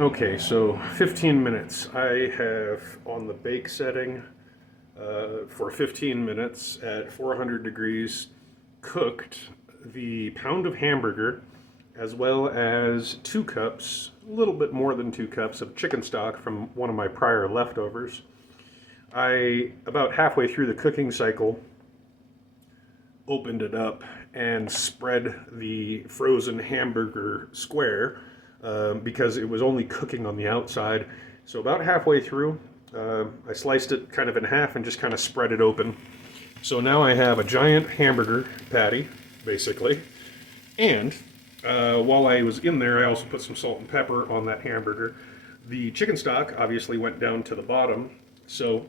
Okay, so 15 minutes. I have on the bake setting for 15 minutes at 400 degrees cooked the pound of hamburger as well as 2 cups, a little bit more than 2 cups of chicken stock from one of my prior leftovers. About halfway through the cooking cycle, opened it up and spread the frozen hamburger square because it was only cooking on the outside. So about halfway through, I sliced it kind of in half and just kind of spread it open. So now I have a giant hamburger patty, basically. And while I was in there, I also put some salt and pepper on that hamburger. The chicken stock obviously went down to the bottom, so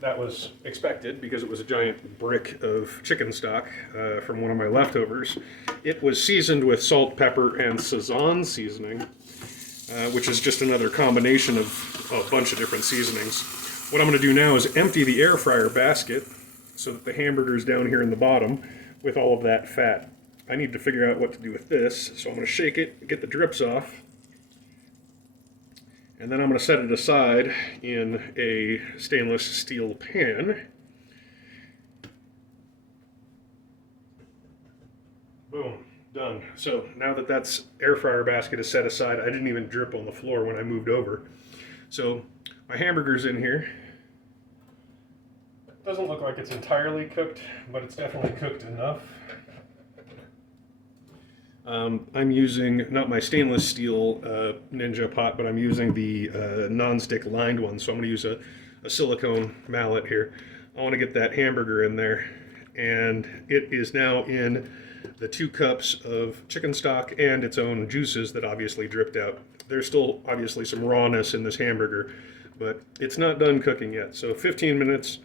that was expected because it was a giant brick of chicken stock from one of my leftovers. It was seasoned with salt, pepper, and Szechuan seasoning, which is just another combination of a bunch of different seasonings. What I'm going to do now is empty the air fryer basket so that the hamburger's down here in the bottom with all of that fat. I need to figure out what to do with this, so I'm going to shake it, get the drips off, and then I'm going to set it aside in a stainless steel pan. Boom, done. So now that that's air fryer basket is set aside, I didn't even drip on the floor when I moved over. So my hamburger's in here. Doesn't look like it's entirely cooked, but it's definitely cooked enough. I'm using not my stainless steel Ninja pot, but I'm using the non-stick lined one. So I'm going to use a silicone mallet here. I want to get that hamburger in there, and it is now in the 2 cups of chicken stock and its own juices that obviously dripped out. There's still obviously some rawness in this hamburger, but it's not done cooking yet. So 15 minutes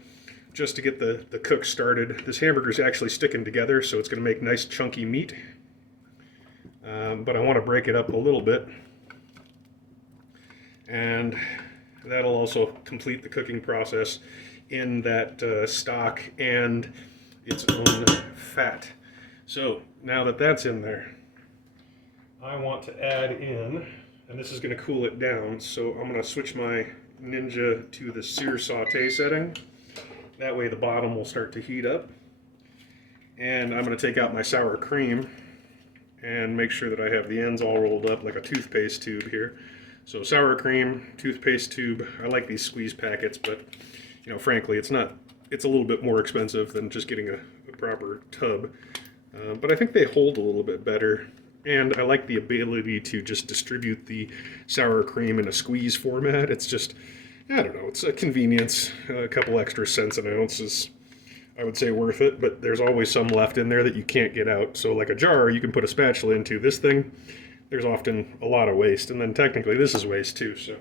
just to get the cook started. This hamburger is actually sticking together, so it's going to make nice chunky meat. But I want to break it up a little bit, and that'll also complete the cooking process in that stock and its own fat. So now that that's in there, I want to add in, and this is going to cool it down, so I'm going to switch my Ninja to the sear saute setting. That way the bottom will start to heat up. And I'm going to take out my sour cream and make sure that I have the ends all rolled up like a toothpaste tube here. So sour cream, toothpaste tube. I like these squeeze packets, but frankly, it's a little bit more expensive than just getting a proper tub. But I think they hold a little bit better, and I like the ability to just distribute the sour cream in a squeeze format. It's just, I don't know, it's a convenience. A couple extra cents an ounce is, I would say, worth it, but there's always some left in there that you can't get out. So like a jar, you can put a spatula into. This thing, there's often a lot of waste, and then technically this is waste too, so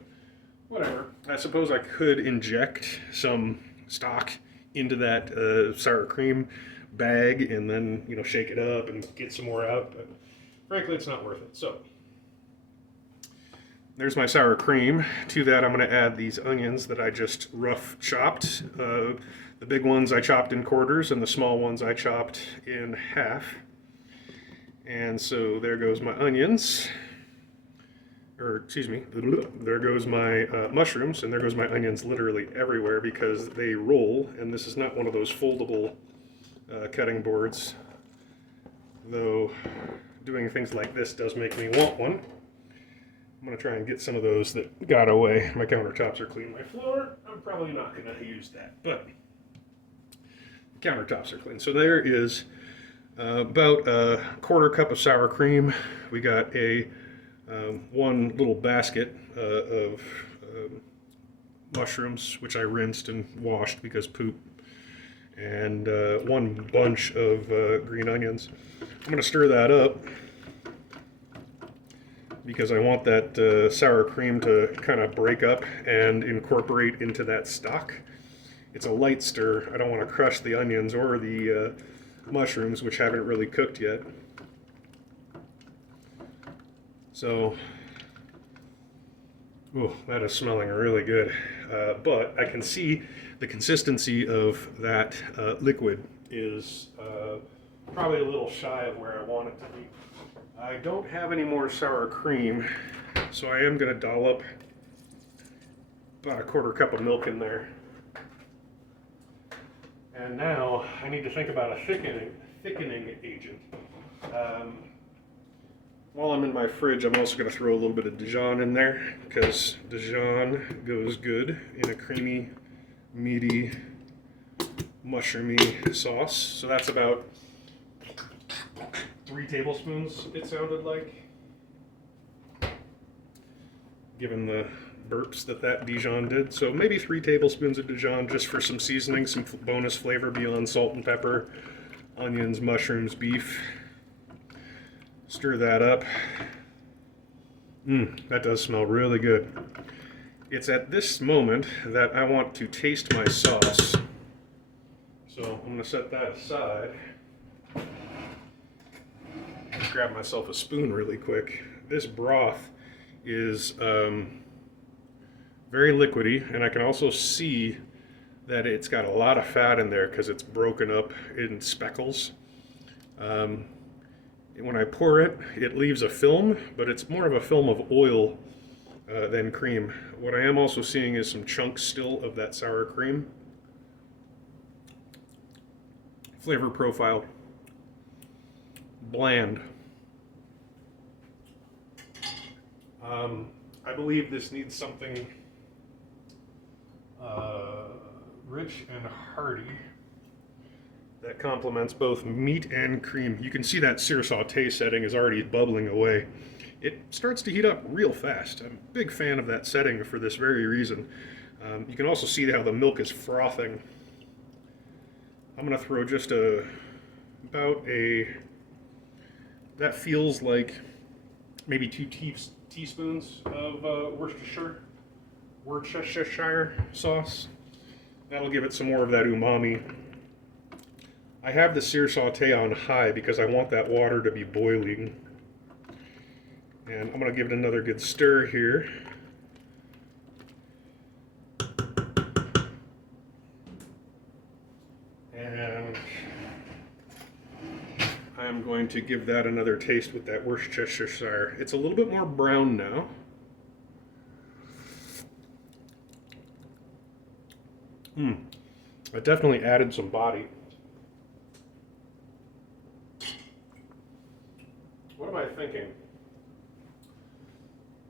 whatever. I suppose I could inject some stock into that sour cream bag and then, shake it up and get some more out, but frankly, it's not worth it. So there's my sour cream. To that, I'm going to add these onions that I just rough chopped. The big ones I chopped in quarters, and the small ones I chopped in half. And so there goes my onions. Or, excuse me, there goes my mushrooms, and there goes my onions literally everywhere because they roll, and this is not one of those foldable cutting boards. Though doing things like this does make me want one. I'm going to try and get some of those that got away. My countertops are clean. My floor, I'm probably not going to use that, but the countertops are clean. So there is about a quarter cup of sour cream. We got one little basket of mushrooms, which I rinsed and washed because poop, and one bunch of green onions. I'm going to stir that up because I want that sour cream to kind of break up and incorporate into that stock. It's a light stir. I don't want to crush the onions or the mushrooms, which haven't really cooked yet. So, that is smelling really good. But I can see the consistency of that liquid is probably a little shy of where I want it to be. I don't have any more sour cream, so I am going to dollop about a quarter cup of milk in there. And now I need to think about a thickening agent. While I'm in my fridge, I'm also going to throw a little bit of Dijon in there, because Dijon goes good in a creamy, meaty, mushroomy sauce. So that's about 3 tablespoons, it sounded like, given the burps that Dijon did. So maybe 3 tablespoons of Dijon just for some seasoning, some bonus flavor beyond salt and pepper, onions, mushrooms, beef. Stir that up. That does smell really good. It's at this moment that I want to taste my sauce. So I'm going to set that aside. Grab myself a spoon really quick. This broth is very liquidy, and I can also see that it's got a lot of fat in there because it's broken up in speckles. When I pour it, it leaves a film, but it's more of a film of oil than cream. What I am also seeing is some chunks still of that sour cream. Flavor profile, bland. I believe this needs something rich and hearty that complements both meat and cream. You can see that sear saute setting is already bubbling away. It starts to heat up real fast. I'm a big fan of that setting for this very reason. You can also see how the milk is frothing. I'm going to throw just that feels like maybe 2 teaspoons of Worcestershire sauce. That'll give it some more of that umami. I have the sear saute on high because I want that water to be boiling. And I'm going to give it another good stir here. And I'm going to give that another taste with that Worcestershire. It's a little bit more brown now. I definitely added some body. What am I thinking?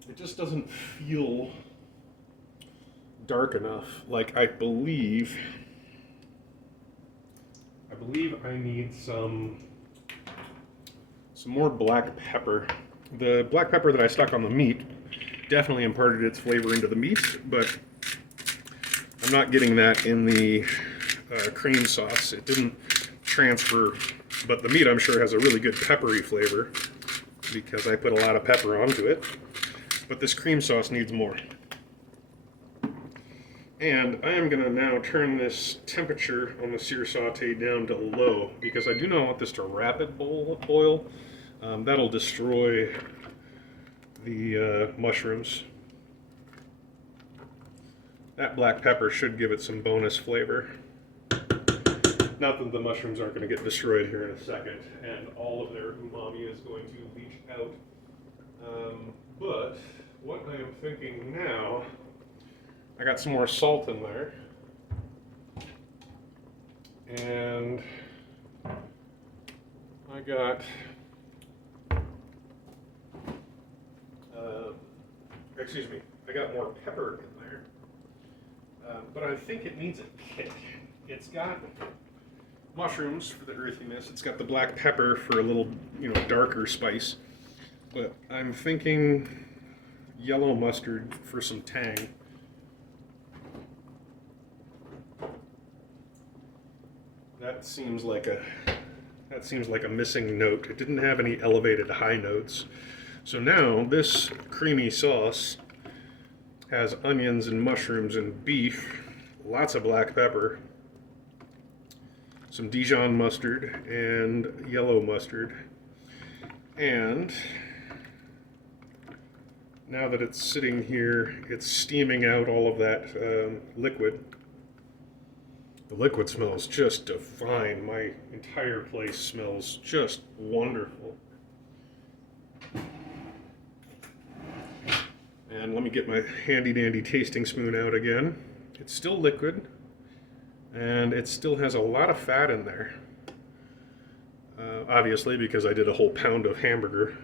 It just doesn't feel dark enough. Like I believe I need some more black pepper. The black pepper that I stuck on the meat definitely imparted its flavor into the meat, but I'm not getting that in the cream sauce. It didn't transfer, but the meat I'm sure has a really good peppery flavor because I put a lot of pepper onto it. But this cream sauce needs more. And I am going to now turn this temperature on the sear saute down to low because I do not want this to rapid boil. That'll destroy the mushrooms. That black pepper should give it some bonus flavor. Not that the mushrooms aren't going to get destroyed here in a second, and all of their umami is going to leach out. But what I am thinking now, I got some more salt in there, and I got I got more pepper in there, but I think it needs a kick. It's got mushrooms for the earthiness. It's got the black pepper for a little, darker spice. But I'm thinking yellow mustard for some tang. That seems like a missing note. It didn't have any elevated high notes. So now this creamy sauce has onions and mushrooms and beef, lots of black pepper, some Dijon mustard and yellow mustard. And now that it's sitting here, it's steaming out all of that liquid. The liquid smells just divine. My entire place smells just wonderful. let me get my handy dandy tasting spoon out again. It's still liquid, and it still has a lot of fat in there. Obviously, because I did a whole pound of hamburger.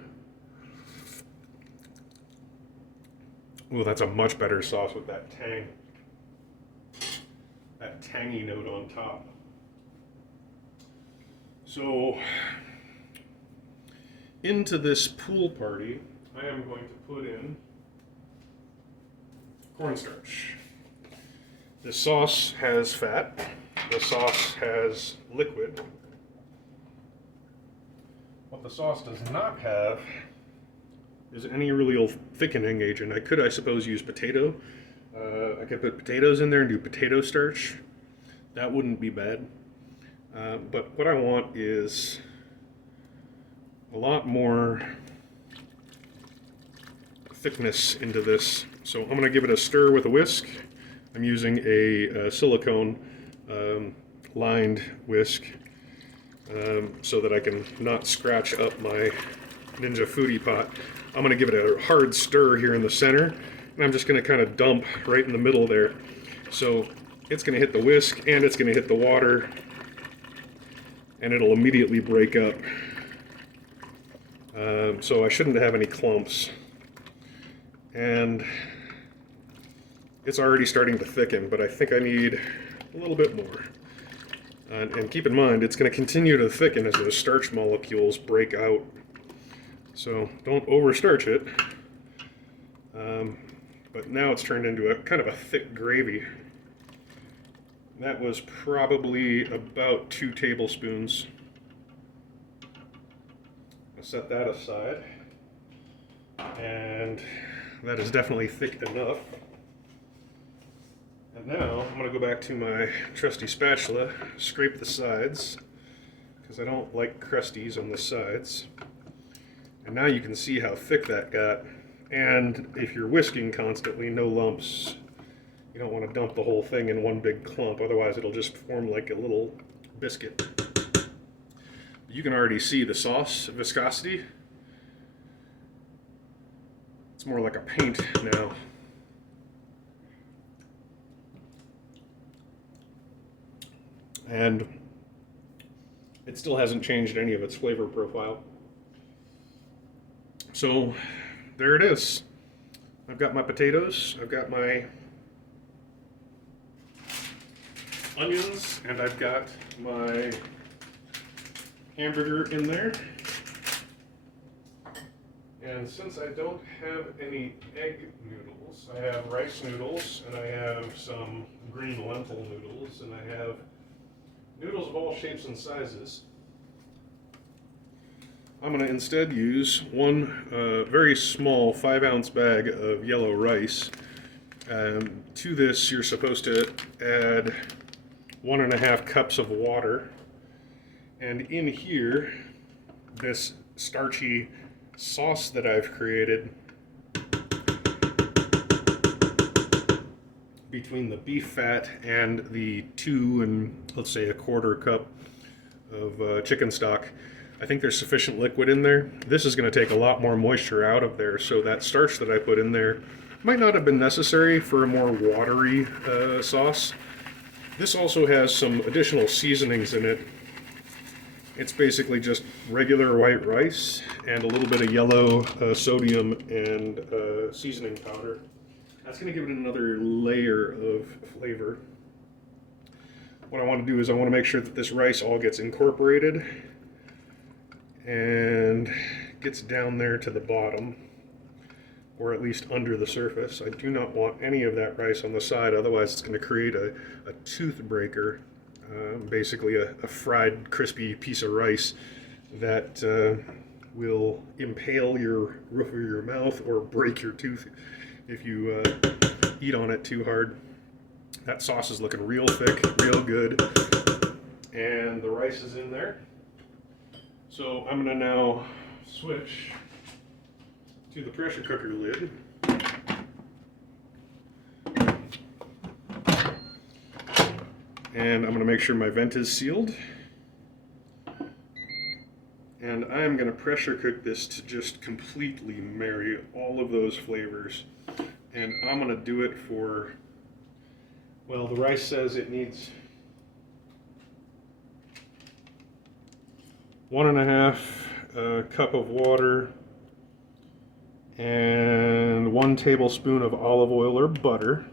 Ooh, that's a much better sauce with that tang. That tangy note on top. So, into this pool party, I am going to put in cornstarch. The sauce has fat. The sauce has liquid. What the sauce does not have is any real thickening agent. I could, I suppose, use potato. I could put potatoes in there and do potato starch. That wouldn't be bad. But what I want is a lot more thickness into this. So I'm going to give it a stir with a whisk. I'm using a silicone lined whisk so that I can not scratch up my Ninja Foodie pot. I'm going to give it a hard stir here in the center, and I'm just going to kind of dump right in the middle there. So it's going to hit the whisk and it's going to hit the water, and it'll immediately break up. So I shouldn't have any clumps. And it's already starting to thicken, but I think I need a little bit more. And keep in mind, it's going to continue to thicken as those starch molecules break out. So don't overstarch it. But now it's turned into a kind of a thick gravy. That was probably about 2 tablespoons. I'll set that aside. And that is definitely thick enough. And now I'm going to go back to my trusty spatula, scrape the sides, because I don't like crusties on the sides. And now you can see how thick that got. And if you're whisking constantly, no lumps. You don't want to dump the whole thing in one big clump, otherwise it'll just form like a little biscuit. You can already see the sauce viscosity. It's more like a paint now. And it still hasn't changed any of its flavor profile. So there it is. I've got my potatoes, I've got my onions, and I've got my hamburger in there. And since I don't have any egg noodles, I have rice noodles, and I have some green lentil noodles, and I have noodles of all shapes and sizes. I'm going to instead use one very small 5-ounce bag of yellow rice. To this, you're supposed to add 1.5 cups of water. And in here, this starchy sauce that I've created between the beef fat and the 2 and let's say 1/4 cup of chicken stock. I think there's sufficient liquid in there. This is going to take a lot more moisture out of there, so that starch that I put in there might not have been necessary for a more watery sauce. This also has some additional seasonings in it. It's basically just regular white rice and a little bit of yellow sodium and seasoning powder. That's going to give it another layer of flavor. What I want to do is I want to make sure that this rice all gets incorporated and gets down there to the bottom, or at least under the surface. I do not want any of that rice on the side, otherwise it's going to create a tooth breaker, basically a fried crispy piece of rice that will impale your roof of your mouth or break your tooth if you eat on it too hard. That sauce is looking real thick, real good, and the rice is in there. So I'm going to now switch to the pressure cooker lid. And I'm going to make sure my vent is sealed. And I'm going to pressure cook this to just completely marry all of those flavors. And I'm gonna do it for, well, the rice says it needs 1.5 cup of water and 1 tablespoon of olive oil or butter.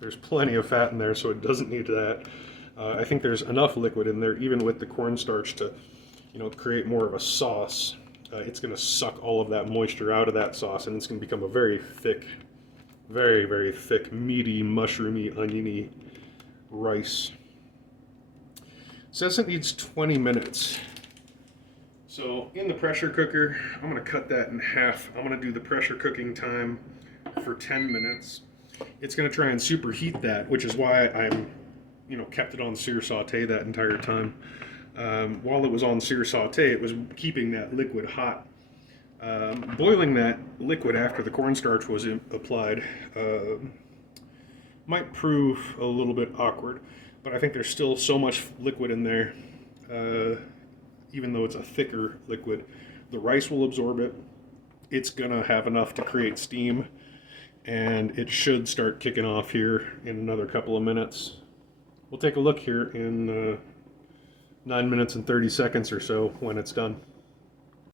There's plenty of fat in there, so it doesn't need that. I think there's enough liquid in there, even with the cornstarch, to, create more of a sauce. It's going to suck all of that moisture out of that sauce, and it's going to become a very thick, very, very thick, meaty, mushroomy, oniony rice. It says it needs 20 minutes. So in the pressure cooker, I'm going to cut that in half. I'm going to do the pressure cooking time for 10 minutes. It's going to try and superheat that, which is why I'm, kept it on sear saute that entire time. While it was on sear saute, it was keeping that liquid hot. Boiling that liquid after the cornstarch was applied might prove a little bit awkward, but I think there's still so much liquid in there, even though it's a thicker liquid. The rice will absorb it. It's gonna have enough to create steam, and it should start kicking off here in another couple of minutes. We'll take a look here in 9 minutes and 30 seconds or so when it's done.